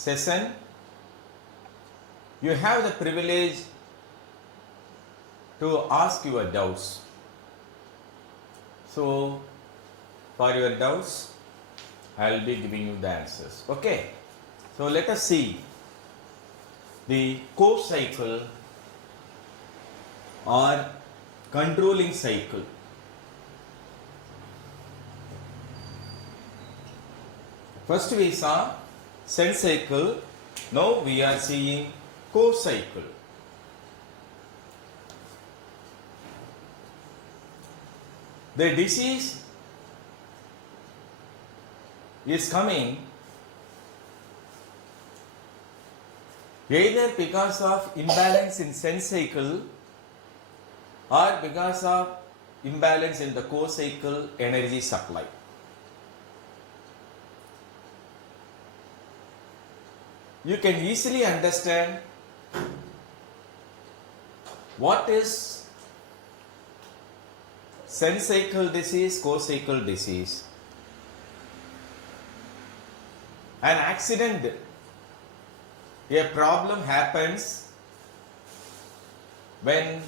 session, you have the privilege to ask your doubts. So, for your doubts, I will be giving you the answers. Okay. So, let us see the co-cycle or controlling cycle. First we saw sun cycle, now we are seeing co-cycle. The disease is coming either because of imbalance in sun cycle or because of imbalance in the co-cycle energy supply. You can easily understand what is sun cycle disease, co-cycle disease. An accident, a problem happens when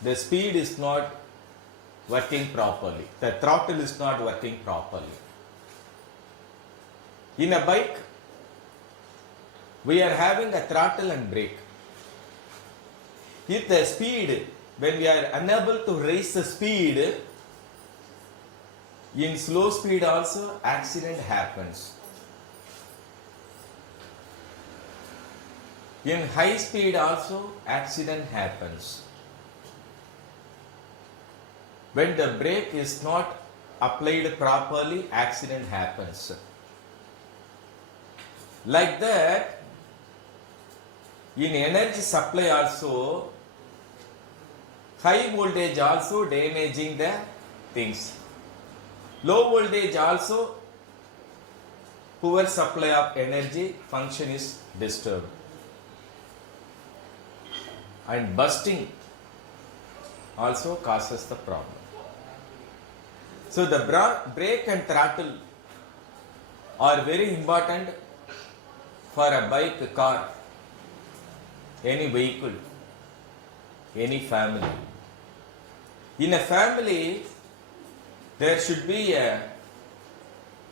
the speed is not working properly, the throttle is not working properly. In a bike, we are having a throttle and brake. If the speed, when we are unable to raise the speed, in slow speed also accident happens. In high speed also accident happens. When the brake is not applied properly, accident happens. Like that, in energy supply also, high voltage also damaging the things. Low voltage also, poor supply of energy, function is disturbed. And bursting also causes the problem. So the brake and throttle are very important for a bike, car, any vehicle, any family. In a family, there should be a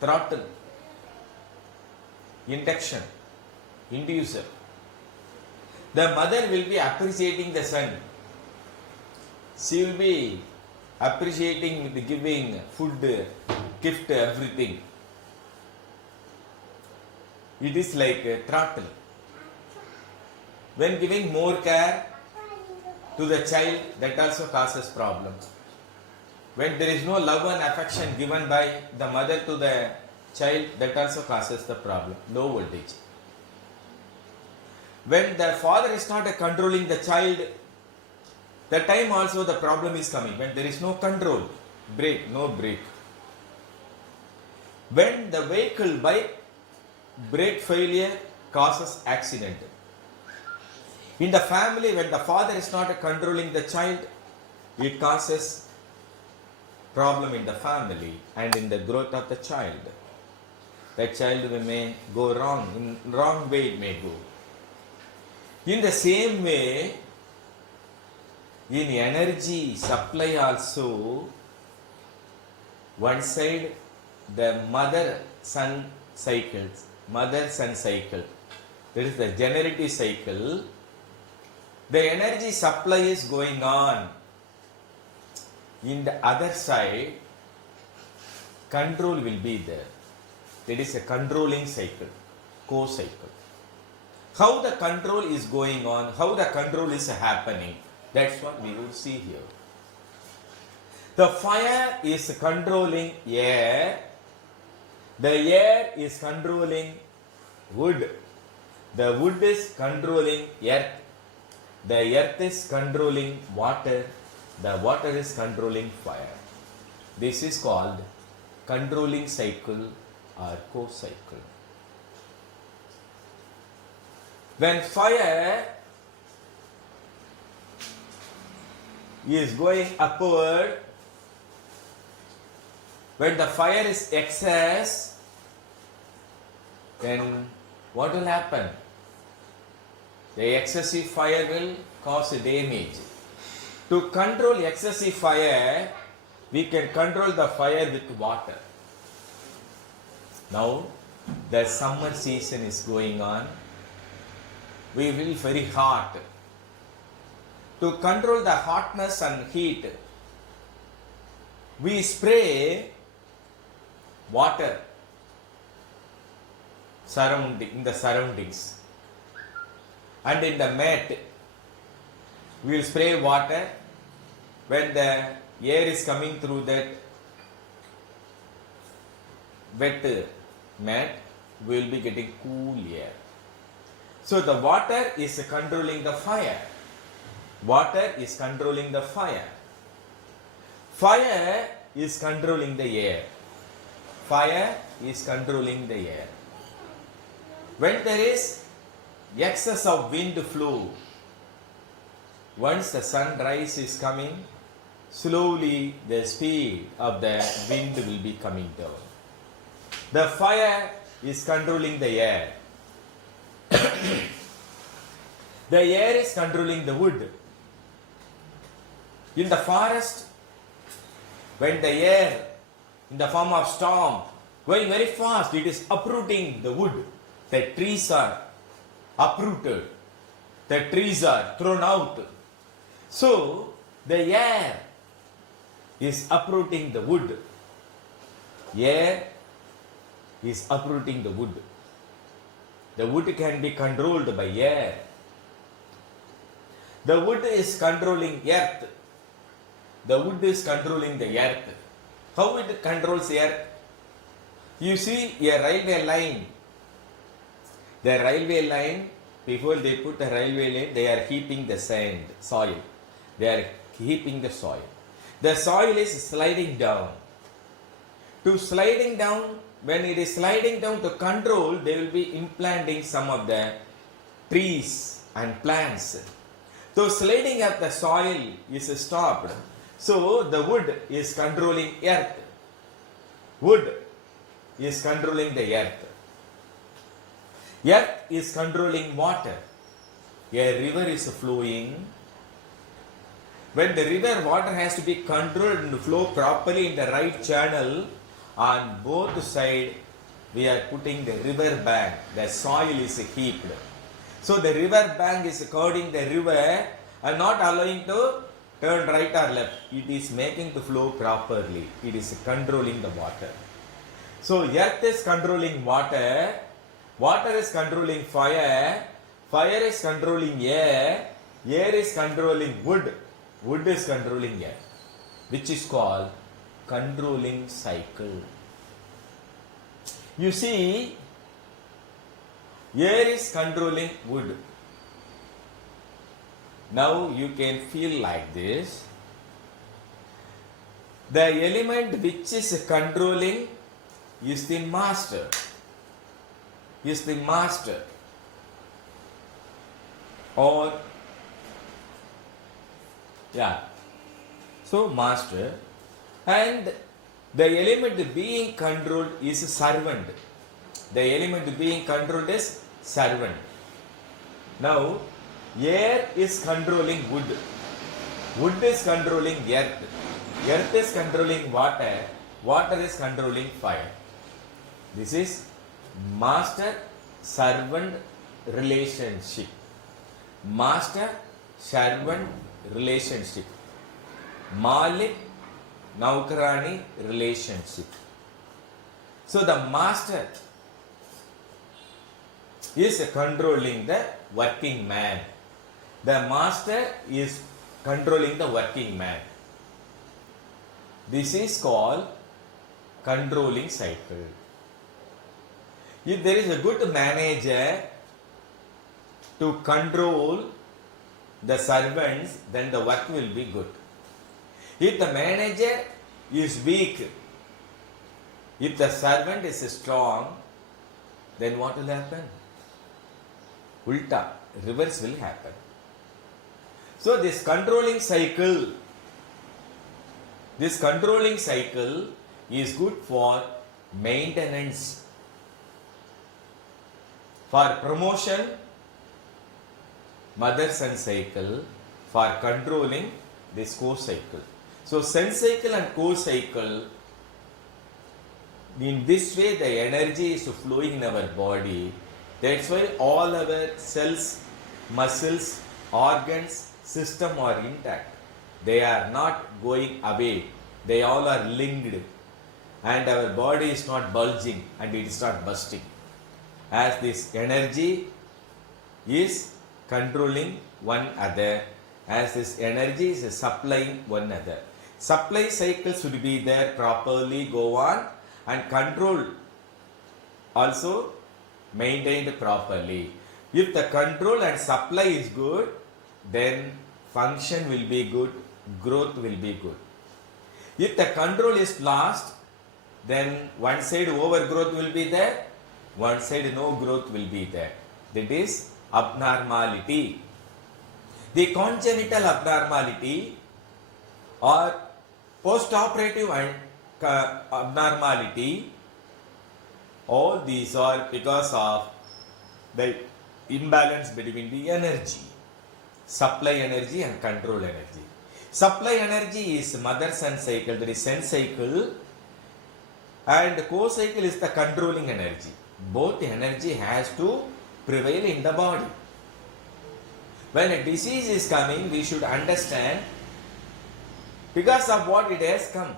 throttle, induction, inducer. The mother will be appreciating the son. She will be appreciating the giving food, gift, everything. It is like a throttle. When giving more care to the child, that also causes problem. When there is no love and affection given by the mother to the child, that also causes the problem. Low voltage. When the father is not controlling the child, that time also the problem is coming. When there is no control, brake, no brake. When the vehicle by brake failure causes accident. In the family, when the father is not controlling the child, it causes problem in the family and in the growth of the child. The child may go wrong, in wrong way it may go. In the same way, in energy supply also, one side the mother-son cycles, mother-son cycle, that is the generative cycle, the energy supply is going on. In the other side, control will be there. That is a controlling cycle, co-cycle. How the control is going on, how the control is happening, that's what we will see here. The fire is controlling air, the air is controlling wood, the wood is controlling earth, the earth is controlling water, the water is controlling fire. This is called controlling cycle or co-cycle. When fire is going upward, when the fire is excess, then what will happen? The excessive fire will cause damage. To control excessive fire, we can control the fire with water. Now, the summer season is going on. We will very hot. To control the hotness and heat, we spray water in the surroundings. And in the mat, we will spray water. When the air is coming through that wet mat, we will be getting cool air. So the water is controlling the fire. Water is controlling the fire. Fire is controlling the air. Fire is controlling the air. When there is excess of wind flow, once the sunrise is coming, slowly the speed of the wind will be coming down. The fire is controlling the air. The air is controlling the wood. In the forest, when the air in the form of storm going very fast, it is uprooting the wood. The trees are uprooted. The trees are thrown out. So, the air is uprooting the wood. Air is uprooting the wood. The wood can be controlled by air. The wood is controlling earth. The wood is controlling the earth. How it controls earth? You see a railway line. The railway line, before they put the railway line, they are heaping the sand, soil. They are heaping the soil. The soil is sliding down. To sliding down, when it is sliding down to control, they will be implanting some of the trees and plants. So sliding up the soil is stopped. So the wood is controlling earth. Wood is controlling the earth. Earth is controlling water. A river is flowing. When the river water has to be controlled and flow properly in the right channel, on both sides we are putting the river bank. The soil is heaped. So the river bank is guarding the river and not allowing to turn right or left. It is making the flow properly. It is controlling the water. So earth is controlling water. Water is controlling fire. Fire is controlling air. Air is controlling wood. Wood is controlling air. Which is called controlling cycle. You see, air is controlling wood. Now you can feel like this. The element which is controlling is the master. Is the master. Or, yeah. So, master. And the element being controlled is servant. The element being controlled is servant. Now, air is controlling wood. Wood is controlling earth. Earth is controlling water. Water is controlling fire. This is master-servant relationship. Master-servant relationship. Malik-Naukarani relationship. So the master is controlling the working man. The master is controlling the working man. This is called controlling cycle. If there is a good manager to control the servants, then the work will be good. If the manager is weak, if the servant is strong, then what will happen? Ulta, reverse will happen. So this controlling cycle is good for maintenance. For promotion, mother sun cycle. For controlling, this co-cycle. So sun cycle and co-cycle, in this way the energy is flowing in our body. That's why all our cells, muscles, organs, system are intact. They are not going away. They all are linked. And our body is not bulging and it is not busting. As this energy is controlling one another, as this energy is supplying one another. Supply cycle should be there properly, go on, and control also maintained properly. If the control and supply is good, then function will be good, growth will be good. If the control is lost, then one side overgrowth will be there, one side no growth will be there. That is abnormality. The congenital abnormality or post-operative abnormality, all these are because of the imbalance between the energy, supply energy and control energy. Supply energy is mother sun cycle, that is sun cycle, and co-cycle is the controlling energy. Both energy has to prevail in the body. When a disease is coming, we should understand because of what it has come.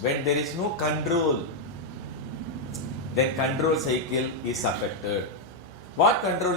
When there is no control, then control cycle is affected. What control is